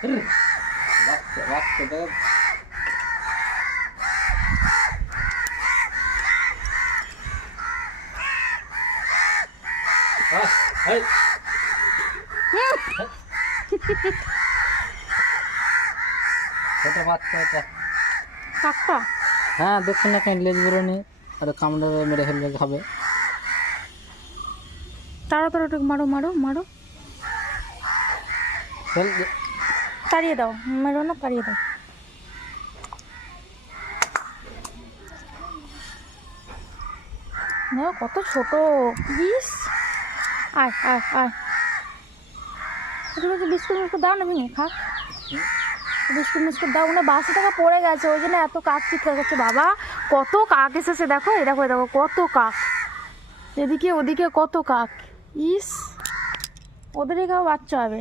ছোট বাচ্চা এটা কাকটা। হ্যাঁ দেখছেন না কেন লেজগুলো নিয়ে আর কামড়ে মেরে ফেলবে খাবে। তাড়াতাড়ি ওটা মারো মারো মারো, তাড়িয়ে দাও, মেরো না, তাড়িয়ে দাও। দেখো কত ছোট। ইস, আয় আয় আয়, বিস্কুট মিস্কুট দাও না, ভেঙে খা। বিস্কুট মিস্কুট দাও না, বাসা থেকে পড়ে গেছে ওই জন্য এত কাক চিৎকার করছে। বাবা কত কাক এসেছে দেখো, এই দেখো, দেখো কত কাক, এদিকে ওদিকে কত কাক। ইস, ওদেরই খাও বাচ্চা হবে।